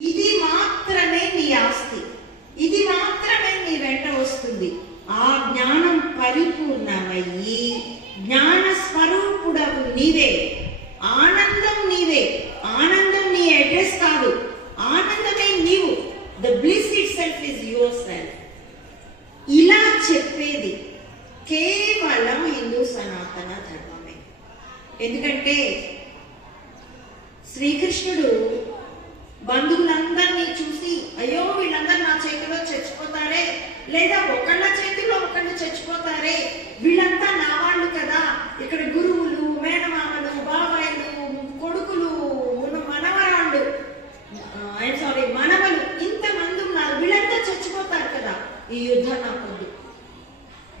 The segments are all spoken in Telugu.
ఇది మాత్రమే నీ ఆస్తి. ఇది మాత్రమే నీ వెంట వస్తుంది. ఆ జ్ఞానం పరిపూర్ణమయ్యి జ్ఞాన స్వరూపుడవు నీవే. ఆనందం నీవే. ఆనందం నీ అడ్రస్ కాదు. ఆనందమే నీవు. The bliss itself is yourself ఇలా చెప్పేది కేవలం హిందూ సనాతన ధర్మమే. ఎందుకంటే శ్రీకృష్ణుడు బంధువులందరినీ చూసి అయ్యో వీళ్ళందరూ నా చేతిలో చచ్చిపోతారే? లేదా ఒకళ్ళ చేతిలో ఒకళ్ళు చచ్చిపోతారే? వీళ్ళంతా నా వాళ్ళు కదా. ఇక్కడ గురువులు మేనమామలు బాబాయిలు కొడుకులు మనవరాళ్ళు. ఐఎమ్ సారీ మనవలు. ఇంతమంది ఉన్నారు. వీళ్ళంతా చచ్చిపోతారు కదా. ఈ యుద్ధం నాకు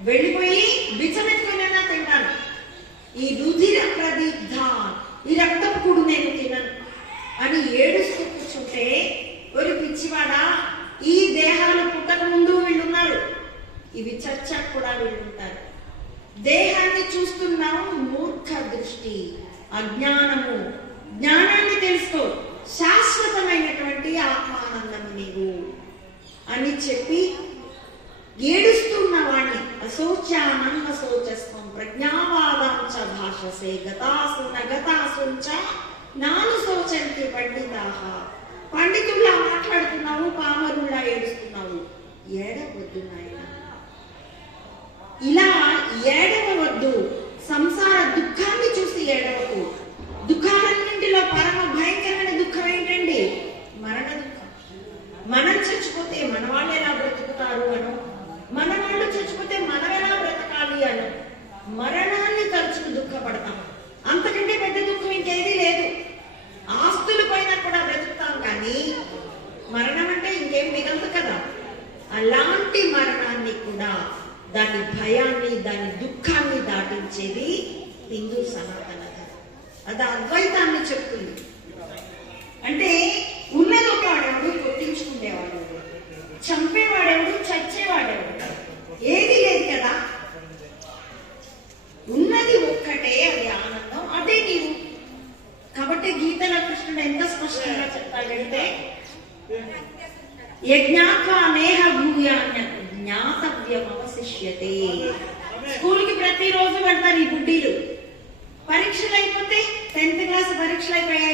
వెళ్ళిపోయి బిచ్చమెత్తుకునైనా తింటాను ఈ రుధిర ప్రదీప్ధ ఈ రక్తం కూడు నేను తినను అని ఏడుస్తూ చూస్తే ఒక పిచ్చివాడా ఈ దేహాలు పుట్టక ముందు వీళ్ళు ఉన్నారు ఇవి చచ్చాక కూడా వీళ్ళు ఉంటారు దేహాన్ని చూస్తున్నాం మూర్ఖ దృష్టి అజ్ఞానము జ్ఞానాన్ని తెలుసుకో శాశ్వతమైనటువంటి ఆత్మానందం నీవు అని చెప్పి ఏడుస్తున్న వాణ్ణి అశోచానం అశోచస్వం ప్రజ్ఞావాదం చ భాషసే గతాసు నగతాసు నాను శోచంతి పండితాహ పండితుల్లా మాట్లాడుతున్నావు పామరుల్లా ఏడుస్తున్నావు. ఏడవద్దు నాయన. ఇలా ఏడవద్దు సంసార దుఃఖాన్ని చూసి ఏడవకు. దుఃఖాలన్నింటిలో పరమ భయంకరమైన దుఃఖం ఏంటండి? మరణ దుఃఖం. మనం చచ్చిపోతే మన వాళ్ళు ఎలా బ్రతుకుతారు అను మన? వాళ్ళు చచ్చిపోతే మనమే ఎలా బ్రతకాలి అను మరణాన్ని తరచుకు దుఃఖపడతాం అంతకంటే పెద్ద దుఃఖం ఇంకేదీ లేదు ఆస్తులు పైన కూడా బ్రతుకుతాం కానీ మరణం అంటే ఇంకేం మిగలదు కదా అలాంటి మరణాన్ని కూడా దాని భయాన్ని దాని దుఃఖాన్ని దాటించేది హిందూ సనాతన ధర్మం. అది అద్వైతాన్ని చెప్తుంది. అంటే ఉన్నది ఒక వాడెవడు కొట్టించుకునేవాడు చంపేవాడెవడు చచ్చేవాడెవడు. ఏది లేదు కదా. ఉన్నది ఒక్కటే అది ఆనందం అదే నీవు. కాబట్టి గీతల కృష్ణుడు ఎంత స్పష్టంగా చెప్తాడంటే యజ్ఞాత్వా నేహ భూయాన్య జ్ఞాతవ్యం అవశిష్యతే స్కూల్కి ప్రతిరోజు వెళ్తారు ఈ బుడ్డీలు పరీక్షలు అయిపోతే టెన్త్ క్లాస్ పరీక్షలు అయిపోయాయి.